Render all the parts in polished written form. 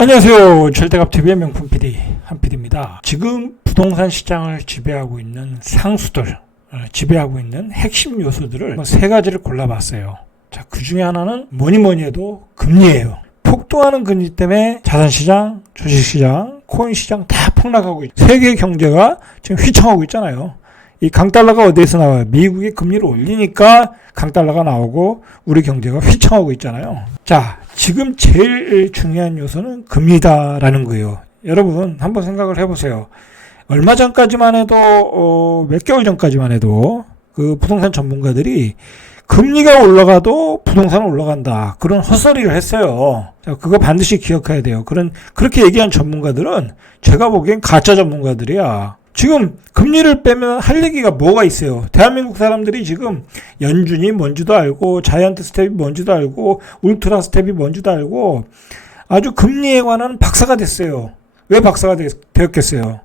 안녕하세요. 절대값TV의 명품 PD 한PD입니다. 지금 부동산 시장을 지배하고 있는 상수들, 지배하고 있는 핵심 요소들을 세 가지를 골라봤어요. 자, 그 중에 하나는 뭐니 해도 금리예요. 폭등하는 금리 때문에 자산시장, 주식시장, 코인시장 다 폭락하고 있죠. 세계 경제가 지금 휘청하고 있잖아요. 이 강달러가 어디에서 나와요? 미국이 금리를 올리니까 강달러가 나오고 우리 경제가 휘청하고 있잖아요. 자, 지금 제일 중요한 요소는 금리다라는 거예요. 여러분 한번 생각을 해보세요. 얼마 전까지만 해도 몇 개월 전까지만 해도 그 부동산 전문가들이 금리가 올라가도 부동산은 올라간다, 그런 헛소리를 했어요. 자, 그거 반드시 기억해야 돼요. 그렇게 얘기한 전문가들은 제가 보기엔 가짜 전문가들이야. 지금 금리를 빼면 할 얘기가 뭐가 있어요? 대한민국 사람들이 지금 연준이 뭔지도 알고, 자이언트 스텝이 뭔지도 알고, 울트라 스텝이 뭔지도 알고, 아주 금리에 관한 박사가 됐어요. 왜 박사가 되었겠어요?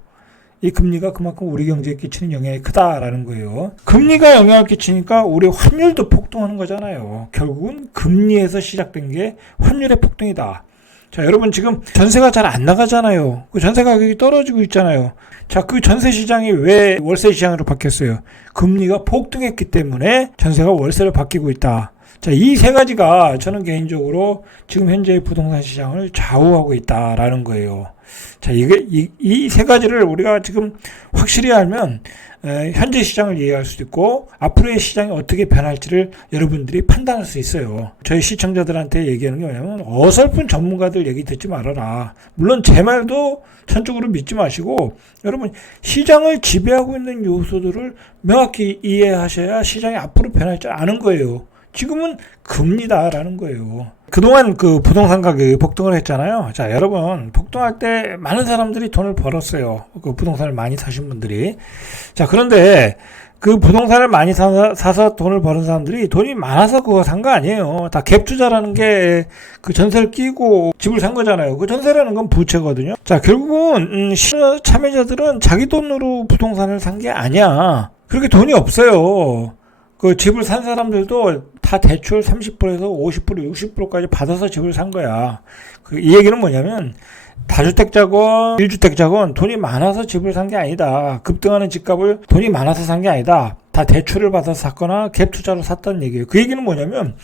이 금리가 그만큼 우리 경제에 끼치는 영향이 크다라는 거예요. 금리가 영향을 끼치니까 우리 환율도 폭등하는 거잖아요. 결국은 금리에서 시작된 게 환율의 폭등이다. 자, 여러분 지금 전세가 잘 안 나가잖아요. 그 전세 가격이 떨어지고 있잖아요. 자, 그 전세 시장이 왜 월세 시장으로 바뀌었어요? 금리가 폭등했기 때문에 전세가 월세로 바뀌고 있다. 자, 이 세 가지가 저는 개인적으로 지금 현재의 부동산 시장을 좌우하고 있다라는 거예요. 자, 이 세 가지를 우리가 지금 확실히 알면 현재 시장을 이해할 수도 있고 앞으로의 시장이 어떻게 변할지를 여러분들이 판단할 수 있어요. 저희 시청자들한테 얘기하는 게 뭐냐면, 어설픈 전문가들 얘기 듣지 말아라. 물론 제 말도 전적으로 믿지 마시고, 여러분 시장을 지배하고 있는 요소들을 명확히 이해하셔야 시장이 앞으로 변할 줄 아는 거예요. 지금은 금리다라는 거예요. 그동안 그 부동산 가격이 폭등을 했잖아요. 자, 여러분 폭등할 때 많은 사람들이 돈을 벌었어요. 그 부동산을 많이 사신 분들이. 자, 그런데 그 부동산을 많이 사서 돈을 버는 사람들이 돈이 많아서 그거 산 거 아니에요. 다 갭 투자라는 게 그 전세를 끼고 집을 산 거잖아요. 그 전세라는 건 부채거든요. 자, 결국은 참여자들은 자기 돈으로 부동산을 산 게 아니야. 그렇게 돈이 없어요. 그 집을 산 사람들도 다 대출 30%에서 50%, 60%까지 받아서 집을 산 거야. 이 얘기는 뭐냐면, 다주택자건 1주택자건 돈이 많아서 집을 산 게 아니다. 급등하는 집값을 돈이 많아서 산 게 아니다. 다 대출을 받아서 샀거나 갭 투자로 샀다는 얘기예요. 그 얘기는 뭐냐면,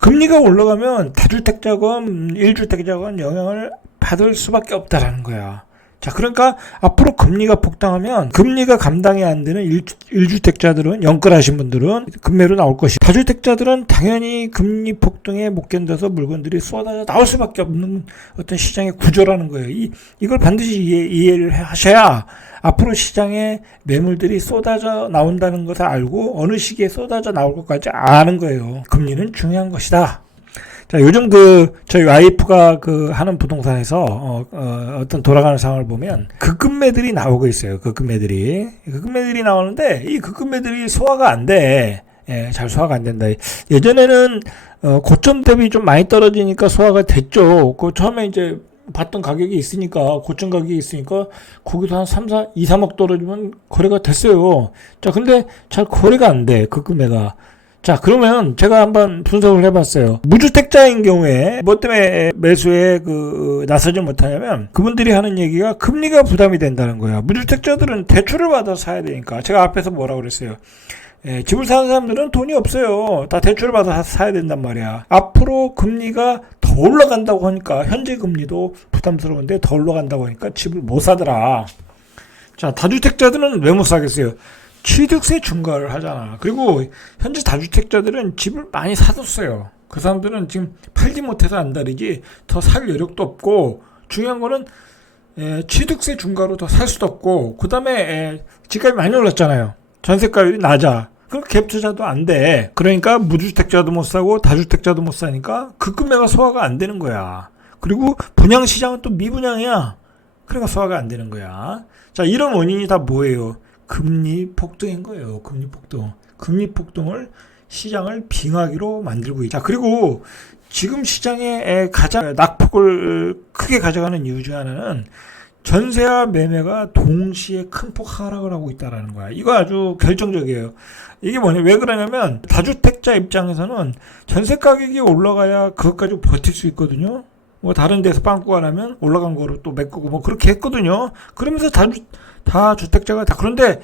금리가 올라가면 다주택자건 1주택자건 영향을 받을 수밖에 없다라는 거야. 자, 그러니까 앞으로 금리가 폭등하면 금리가 감당이 안 되는 1주택자들은, 영끌하신 분들은 급매로 나올 것이고, 다주택자들은 당연히 금리 폭등에 못 견뎌서 물건들이 쏟아져 나올 수밖에 없는 어떤 시장의 구조라는 거예요. 이걸 반드시 이해를 하셔야 앞으로 시장에 매물들이 쏟아져 나온다는 것을 알고 어느 시기에 쏟아져 나올 것까지 아는 거예요. 금리는 중요한 것이다. 자, 요즘 저희 와이프가 하는 부동산에서, 어떤 돌아가는 상황을 보면, 급매들이 나오고 있어요. 급매들이 나오는데, 이 급매들이 소화가 안 돼. 예, 잘 소화가 안 된다. 예전에는, 고점 대비 좀 많이 떨어지니까 소화가 됐죠. 처음에 이제 봤던 가격이 있으니까, 고점 가격이 있으니까, 거기서 한 2, 3억 떨어지면 거래가 됐어요. 자, 근데 잘 거래가 안 돼. 급매가. 자, 그러면 제가 한번 분석을 해봤어요. 무주택자인 경우에 뭐 때문에 매수에 나서지 못하냐면, 그분들이 하는 얘기가 금리가 부담이 된다는 거야. 무주택자들은 대출을 받아서 사야 되니까. 제가 앞에서 뭐라고 그랬어요. 집을 사는 사람들은 돈이 없어요. 다 대출을 받아서 사야 된단 말이야. 앞으로 금리가 더 올라간다고 하니까, 현재 금리도 부담스러운데 더 올라간다고 하니까 집을 못 사더라. 자, 다주택자들은 왜 못 사겠어요? 취득세 중과를 하잖아. 그리고 현재 다주택자들은 집을 많이 사뒀어요. 그 사람들은 지금 팔지 못해서 안달이지 더 살 여력도 없고, 중요한 거는 취득세 중과로 더 살 수도 없고, 그 다음에 집값이 많이 올랐잖아요. 전세가율이 낮아. 그럼 갭 투자도 안 돼. 그러니까 무주택자도 못 사고 다주택자도 못 사니까 급매가 소화가 안 되는 거야. 그리고 분양 시장은 또 미분양이야. 그러니까 소화가 안 되는 거야. 자, 이런 원인이 다 뭐예요? 금리 폭등인 거예요. 금리 폭등을 시장을 빙하기로 만들고 있다. 자, 그리고 지금 시장에 가장 낙폭을 크게 가져가는 이유 중 하나는 전세와 매매가 동시에 큰 폭 하락을 하고 있다는 거야. 이거 아주 결정적이에요. 이게 뭐냐, 왜 그러냐면 다주택자 입장에서는 전세 가격이 올라가야 그것까지 버틸 수 있거든요. 뭐 다른 데서 빵꾸가 나면 올라간 거로 또 메꾸고 뭐 그렇게 했거든요. 그러면서 다 주택자가 다. 그런데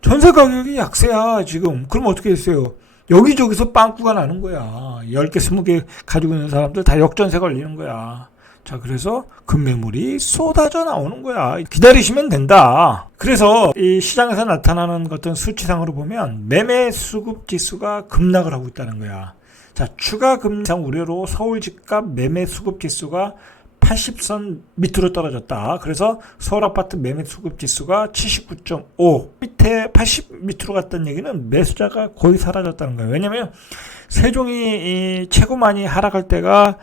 전세 가격이 약세야 지금. 그럼 어떻게 했어요? 여기저기서 빵꾸가 나는 거야. 10개 20개 가지고 있는 사람들 다 역전세 걸리는 거야. 자, 그래서 급매물이 쏟아져 나오는 거야. 기다리시면 된다. 그래서 이 시장에서 나타나는 어떤 수치상으로 보면 매매 수급 지수가 급락을 하고 있다는 거야. 자, 추가 금리 인상 우려로 서울 집값 매매 수급 지수가 80선 밑으로 떨어졌다. 그래서 서울 아파트 매매 수급 지수가 79.5 밑에 80 밑으로 갔다는 얘기는 매수자가 거의 사라졌다는 거예요. 왜냐면 세종이 최고 많이 하락할 때가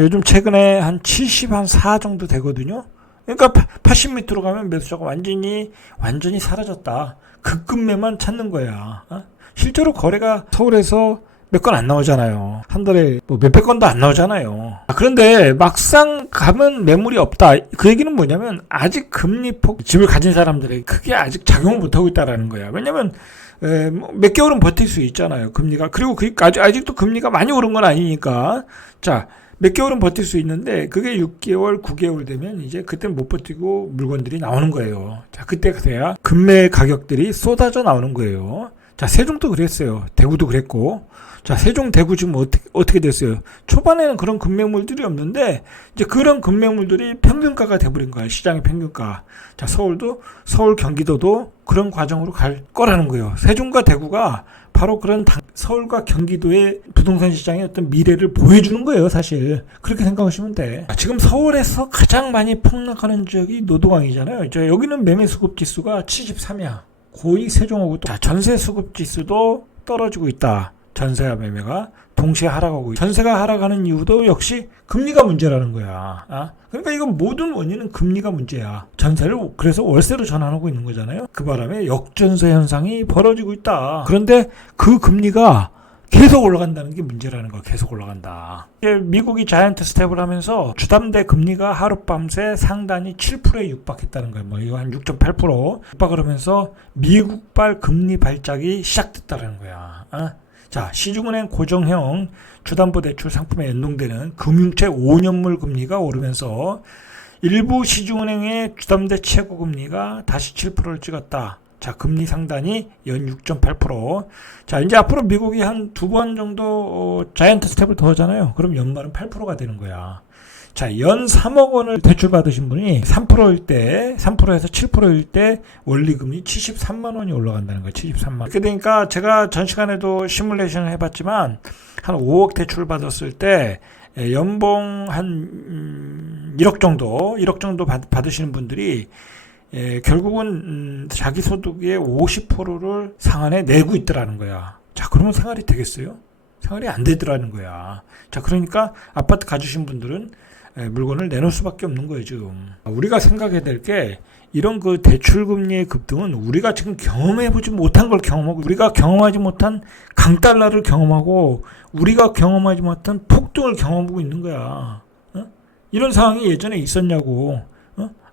요즘 최근에 한 74 정도 되거든요. 그러니까 80 밑으로 가면 매수자가 완전히 사라졌다. 급매만 찾는 거야. 실제로 거래가 서울에서 몇 건 안 나오잖아요. 한 달에 뭐 몇백 건도 안 나오잖아요. 그런데 막상 가면 매물이 없다. 그 얘기는 뭐냐면 아직 금리폭 집을 가진 사람들에게 크게 아직 작용을 못하고 있다라는 거야. 왜냐면 몇 개월은 버틸 수 있잖아요. 금리가. 그리고 아직도 금리가 많이 오른 건 아니니까. 자, 몇 개월은 버틸 수 있는데 그게 6개월, 9개월 되면 이제 그때는 못 버티고 물건들이 나오는 거예요. 자, 그때 돼야 금매 가격들이 쏟아져 나오는 거예요. 자, 세종도 그랬어요. 대구도 그랬고. 자, 세종, 대구 지금 어떻게 됐어요? 초반에는 그런 급매물들이 없는데, 이제 그런 급매물들이 평균가가 돼버린 거예요. 시장의 평균가. 자, 서울, 경기도도 그런 과정으로 갈 거라는 거예요. 세종과 대구가 바로 그런 서울과 경기도의 부동산 시장의 어떤 미래를 보여주는 거예요, 사실. 그렇게 생각하시면 돼. 지금 서울에서 가장 많이 폭락하는 지역이 노도강이잖아요. 여기는 매매 수급 지수가 73이야. 거의 세종하고 또. 자, 전세 수급 지수도 떨어지고 있다. 전세와 매매가 동시에 하락하고 있다. 전세가 하락하는 이유도 역시 금리가 문제라는 거야. 그러니까 이건 모든 원인은 금리가 문제야. 전세를 그래서 월세로 전환하고 있는 거잖아요. 그 바람에 역전세 현상이 벌어지고 있다. 그런데 그 금리가 계속 올라간다는 게 문제라는 거야. 계속 올라간다. 미국이 자이언트 스텝을 하면서 주담대 금리가 하룻밤새 상단이 7%에 육박했다는 거예요. 뭐 이거 한 6.8% 육박을 하면서 미국발 금리 발작이 시작됐다는 거야. 자, 시중은행 고정형 주담보대출 상품에 연동되는 금융채 5년물 금리가 오르면서 일부 시중은행의 주담대 최고금리가 다시 7%를 찍었다. 자, 금리 상단이 연 6.8%. 자, 이제 앞으로 미국이 한 2번 정도 자이언트 스텝을 더 하잖아요. 그럼 연말은 8%가 되는 거야. 자, 연 3억 원을 대출 받으신 분이 3%일 때, 3%에서 7%일 때 원리금이 73만 원이 올라간다는 거예요. 73만 원. 그렇게 되니까 제가 전 시간에도 시뮬레이션을 해봤지만 한 5억 대출을 받았을 때 연봉 한 1억 정도 받으시는 분들이 결국은 자기 소득의 50%를 상한에 내고 있더라는 거야. 자, 그러면 생활이 되겠어요? 생활이 안 되더라는 거야. 자, 그러니까 아파트 가주신 분들은 물건을 내놓을 수밖에 없는 거예요, 지금. 우리가 생각해야 될 게 이런 그 대출금리의 급등은 우리가 지금 경험해보지 못한 걸 경험하고 우리가 경험하지 못한 강달러를 경험하고 우리가 경험하지 못한 폭등을 경험하고 있는 거야. 이런 상황이 예전에 있었냐고.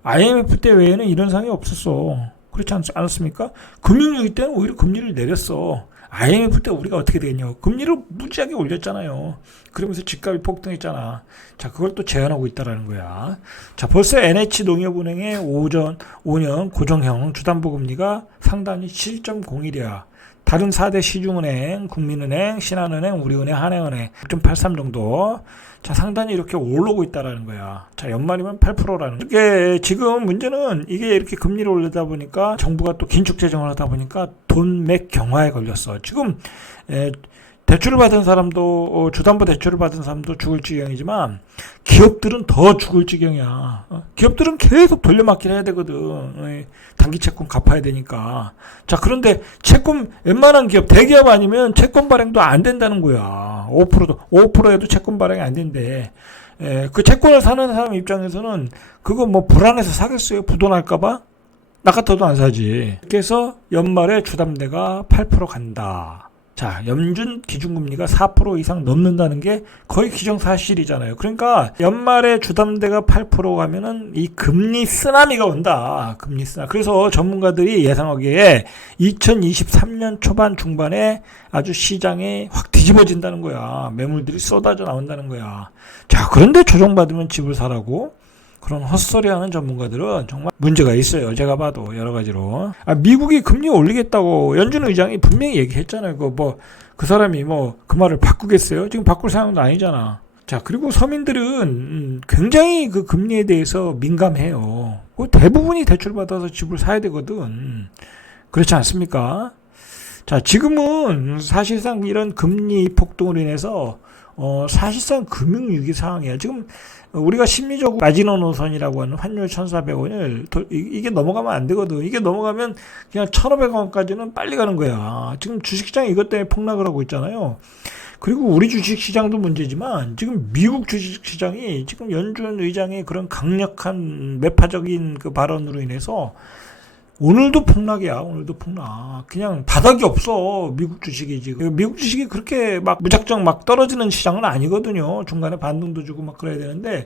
IMF 때 외에는 이런 상황이 없었어. 그렇지 않았습니까? 금융위기 때는 오히려 금리를 내렸어. IMF 때 우리가 어떻게 되겠냐고. 금리를 무지하게 올렸잖아요. 그러면서 집값이 폭등했잖아. 자, 그걸 또 제한하고 있다라는 거야. 자, 벌써 NH농협은행의 5년 고정형 주담보금리가 상단이 7.01이야. 다른 4대 시중은행, 국민은행, 신한은행, 우리은행, 한해은행 6.83 정도. 자, 상단이 이렇게 오르고 있다라는 거야. 자, 연말이면 8%라는 거. 이게 지금 문제는 이게 이렇게 금리를 올리다 보니까 정부가 또 긴축 재정을 하다 보니까 돈맥 경화에 걸렸어. 지금 대출을 받은 사람도 주담보 대출을 받은 사람도 죽을 지경이지만 기업들은 더 죽을 지경이야. 기업들은 계속 돌려막기를 해야 되거든. 단기 채권 갚아야 되니까. 자, 그런데 채권 웬만한 기업 대기업 아니면 채권 발행도 안 된다는 거야. 5%에도 채권 발행이 안 된대. 그 채권을 사는 사람 입장에서는 그거 뭐 불안해서 사겠어요? 부도날까봐? 나 같아도 안 사지. 그래서 연말에 주담대가 8% 간다. 자, 자, 연준 기준금리가 4% 이상 넘는다는 게 거의 기정사실이잖아요. 그러니까 연말에 주담대가 8% 가면은 이 금리 쓰나미가 온다. 금리 쓰나미. 그래서 전문가들이 예상하기에 2023년 초반 중반에 아주 시장이 확 뒤집어진다는 거야. 매물들이 쏟아져 나온다는 거야. 자, 그런데 조정받으면 집을 사라고? 그런 헛소리하는 전문가들은 정말 문제가 있어요. 제가 봐도 여러 가지로. 미국이 금리 올리겠다고 연준 의장이 분명히 얘기했잖아요. 그 사람이 그 말을 바꾸겠어요? 지금 바꿀 상황도 아니잖아. 자, 그리고 서민들은 굉장히 그 금리에 대해서 민감해요. 대부분이 대출받아서 집을 사야 되거든. 그렇지 않습니까? 자, 지금은 사실상 이런 금리 폭등으로 인해서 사실상 금융위기 상황이야. 지금 우리가 심리적으로 마지노선이라고 하는 환율 1,400원을 이게 넘어가면 안 되거든. 이게 넘어가면 그냥 1,500원까지는 빨리 가는 거야. 지금 주식시장이 이것 때문에 폭락을 하고 있잖아요. 그리고 우리 주식시장도 문제지만 지금 미국 주식시장이 지금 연준 의장의 그런 강력한 매파적인 그 발언으로 인해서 오늘도 폭락이야. 오늘도 폭락. 그냥 바닥이 없어. 미국 주식이 지금. 미국 주식이 그렇게 막 무작정 막 떨어지는 시장은 아니거든요. 중간에 반등도 주고 막 그래야 되는데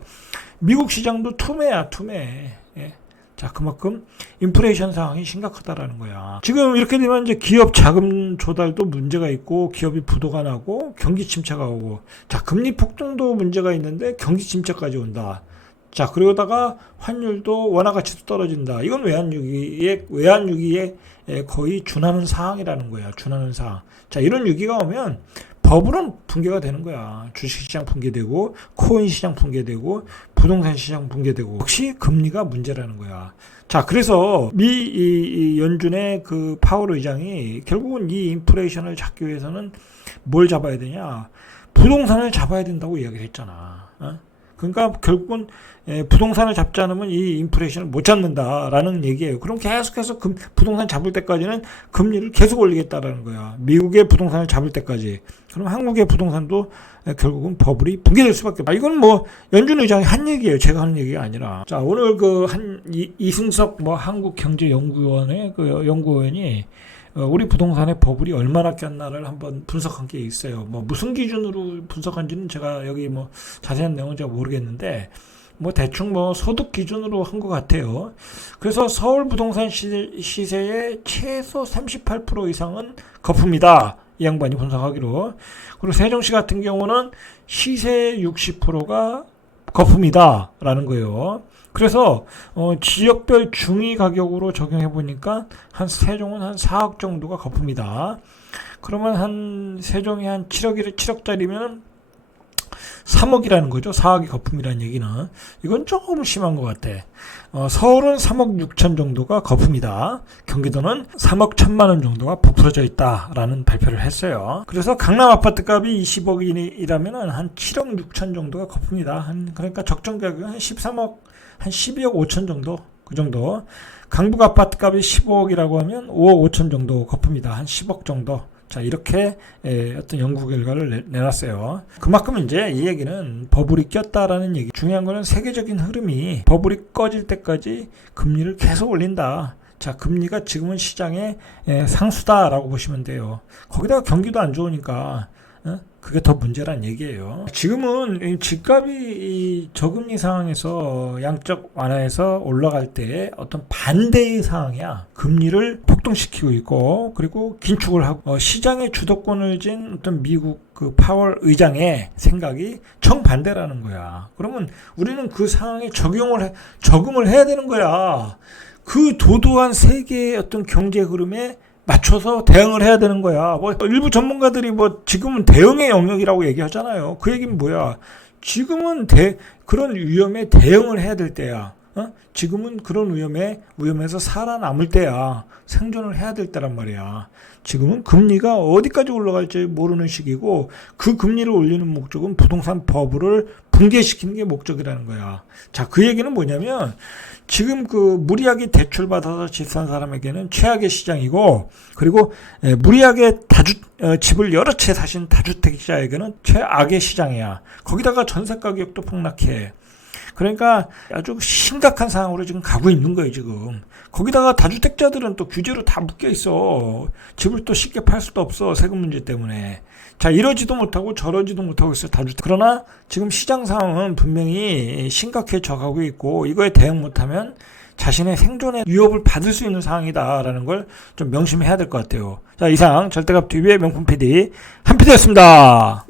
미국 시장도 투매야. 투매. 예. 자, 그만큼 인플레이션 상황이 심각하다라는 거야. 지금 이렇게 되면 이제 기업 자금 조달도 문제가 있고 기업이 부도가 나고 경기 침체가 오고, 자, 금리 폭등도 문제가 있는데 경기 침체까지 온다. 자, 그러다가 환율도 원화 가치도 떨어진다. 이건 외환위기에 거의 준하는 사항이라는 거야. 준하는 사항. 자, 이런 위기가 오면 버블은 붕괴가 되는 거야. 주식시장 붕괴되고, 코인 시장 붕괴되고, 부동산 시장 붕괴되고, 역시 금리가 문제라는 거야. 자, 그래서 이 연준의 그 파월 의장이 결국은 이 인플레이션을 잡기 위해서는 뭘 잡아야 되냐? 부동산을 잡아야 된다고 이야기를 했잖아. 그러니까 결국은 부동산을 잡지 않으면 이 인플레이션을 못 잡는다라는 얘기예요. 그럼 계속해서 부동산 잡을 때까지는 금리를 계속 올리겠다라는 거야. 미국의 부동산을 잡을 때까지. 그럼 한국의 부동산도 결국은 버블이 붕괴될 수밖에 없다. 이건 연준 의장이 한 얘기예요. 제가 하는 얘기가 아니라. 자, 오늘 이승석 한국경제연구원의 그 연구원이 우리 부동산의 버블이 얼마나 꼈나를 한번 분석한 게 있어요. 무슨 기준으로 분석한지는 제가 여기 자세한 내용은 제가 모르겠는데, 대충 소득 기준으로 한 것 같아요. 그래서 서울 부동산 시세의 최소 38% 이상은 거품이다. 이 양반이 분석하기로. 그리고 세종시 같은 경우는 시세의 60%가 거품이다. 라는 거예요. 그래서 지역별 중위 가격으로 적용해 보니까 세종은 한 4억 정도가 거품이다. 그러면 세종이 한 7억짜리면 3억이라는 거죠. 4억이 거품이라는 얘기는. 이건 조금 심한 것 같아. 서울은 3억 6천 정도가 거품이다. 경기도는 3억 1천만 원 정도가 부풀어져 있다라는 발표를 했어요. 그래서 강남 아파트 값이 20억이라면 한 7억 6천 정도가 거품이다. 그러니까 적정 가격은 한 13억, 한 12억 5천 정도. 그 정도. 강북 아파트 값이 15억이라고 하면 5억 5천 정도 거품이다. 한 10억 정도. 자, 이렇게 어떤 연구 결과를 내놨어요. 그만큼 이제 이 얘기는 버블이 꼈다라는 얘기. 중요한 거는 세계적인 흐름이 버블이 꺼질 때까지 금리를 계속 올린다. 자, 금리가 지금은 시장의 상수다라고 보시면 돼요. 거기다가 경기도 안 좋으니까 그게 더 문제란 얘기예요. 지금은 집값이 저금리 상황에서 양적 완화해서 올라갈 때 어떤 반대의 상황이야. 금리를 폭등시키고 있고, 그리고 긴축을 하고, 시장의 주도권을 쥔 어떤 미국 그 파월 의장의 생각이 정반대라는 거야. 그러면 우리는 그 상황에 적응을 해야 되는 거야. 그 도도한 세계의 어떤 경제 흐름에 맞춰서 대응을 해야 되는 거야. 일부 전문가들이 지금은 대응의 영역이라고 얘기하잖아요. 그 얘기는 뭐야? 지금은 그런 위험에 대응을 해야 될 때야. 지금은 그런 위험에서 살아남을 때야. 생존을 해야 될 때란 말이야. 지금은 금리가 어디까지 올라갈지 모르는 시기고, 그 금리를 올리는 목적은 부동산 버블을 붕괴시키는 게 목적이라는 거야. 자, 그 얘기는 뭐냐면, 지금 무리하게 대출받아서 집 산 사람에게는 최악의 시장이고, 그리고 무리하게 집을 여러 채 사신 다주택자에게는 최악의 시장이야. 거기다가 전세 가격도 폭락해. 그러니까 아주 심각한 상황으로 지금 가고 있는 거예요, 지금. 거기다가 다주택자들은 또 규제로 다 묶여 있어. 집을 또 쉽게 팔 수도 없어, 세금 문제 때문에. 자, 이러지도 못하고 저러지도 못하고 있어요, 다주택. 그러나 지금 시장 상황은 분명히 심각해져 가고 있고, 이거에 대응 못하면 자신의 생존의 위협을 받을 수 있는 상황이다라는 걸 좀 명심해야 될 것 같아요. 자, 이상 절대값 TV의 명품 PD 한PD였습니다.